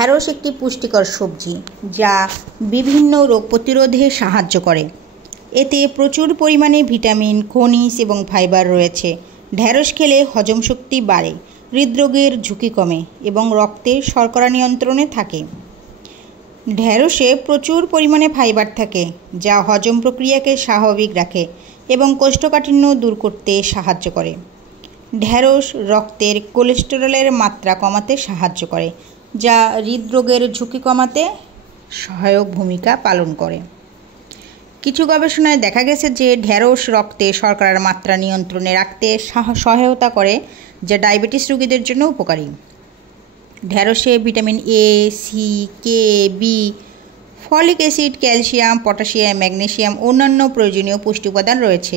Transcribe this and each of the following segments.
ঢ্যাঁড়স একটি পুষ্টিকর সবজি যা বিভিন্ন রোগ প্রতিরোধে সাহায্য করে। এতে প্রচুর পরিমাণে ভিটামিন, খনিজ এবং ফাইবার রয়েছে। ঢ্যাঁড়স খেলে হজম শক্তি বাড়ে, হৃদরোগের ঝুঁকি কমে এবং রক্তে শর্করা নিয়ন্ত্রণে থাকে। ঢ্যাঁড়সে প্রচুর পরিমাণে ফাইবার থাকে যা হজম প্রক্রিয়াকে স্বাভাবিক রাখে এবং কোষ্ঠকাঠিন্য দূর করতে সাহায্য করে। ঢ্যাঁড়স রক্তের কোলেস্টেরলের মাত্রা কমাতে সাহায্য করে, যা হৃদরোগের ঝুঁকি কমাতে সহায়ক ভূমিকা পালন করে। কিছু গবেষণায় দেখা গেছে যে ঢ্যাঁড়স রক্তে শর্করার মাত্রা নিয়ন্ত্রণে রাখতে সহায়তা করে, যা ডায়াবেটিস রোগীদের জন্য উপকারী। ঢ্যাঁড়সে vitamin A, C, K, B, folic acid, calcium, potassium, magnesium ও অন্যান্য প্রয়োজনীয় পুষ্টি উপাদান রয়েছে।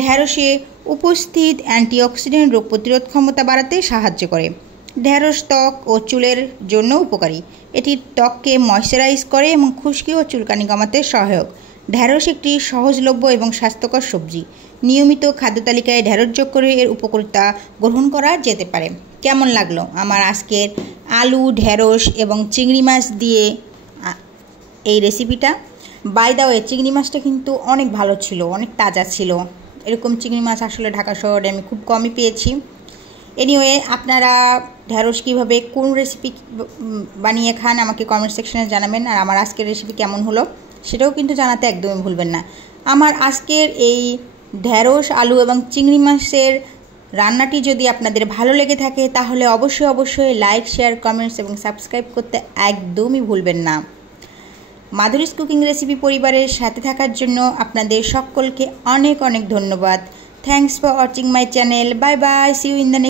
ঢ্যাঁড়সে উপস্থিত অ্যান্টিঅক্সিডেন্ট রোগ প্রতিরোধ ক্ষমতা বাড়াতে সাহায্য করে। ঢ্যাঁড়স ত্বক ও চুলের জন্য উপকারী। এটি ত্বককে ময়শ্চারাইজ করে এবং খুশকি ও চুলকানি কমাতে সহায়ক। ঢ্যাঁড়স একটি সহজলভ্য এবং স্বাস্থ্যকর সবজি। নিয়মিত খাদ্য তালিকায় ঢ্যাঁড়স যোগ করে এর উপকারিতা গ্রহণ করা যেতে পারে। কেমন লাগলো আমার আজকের আলু, ঢ্যাঁড়স এবং চিংড়ি মাছ দিয়ে এই রেসিপিটা? বাই দ্য ওয়ে, চিংড়ি মাছটা কিন্তু অনেক ভালো ছিল, অনেক তাজা ছিল। এরকম চিংড়ি মাছ আসলে ঢাকা শহরে আমি খুব কমই পেয়েছি। এনিওয়ে, আপনারা ঢ্যাঁড়স কীভাবে কোন রেসিপি বানিয়ে খান আমাকে কমেন্ট সেকশনে জানাবেন। আর আমার আজকের রেসিপি কেমন হলো সেটাও কিন্তু জানাতে একদমই ভুলবেন না। আমার আজকের এই ঢ্যাঁড়স, আলু এবং চিংড়ি মাছের রান্নাটি যদি আপনাদের ভালো লেগে থাকে তাহলে অবশ্যই লাইক, শেয়ার, কমেন্টস এবং সাবস্ক্রাইব করতে একদমই ভুলবেন না। মাধুরীস কুকিং রেসিপি পরিবারের সাথে থাকার জন্য আপনাদের সকলকে অনেক অনেক ধন্যবাদ। Thanks for watching my channel. Bye bye, see you in the next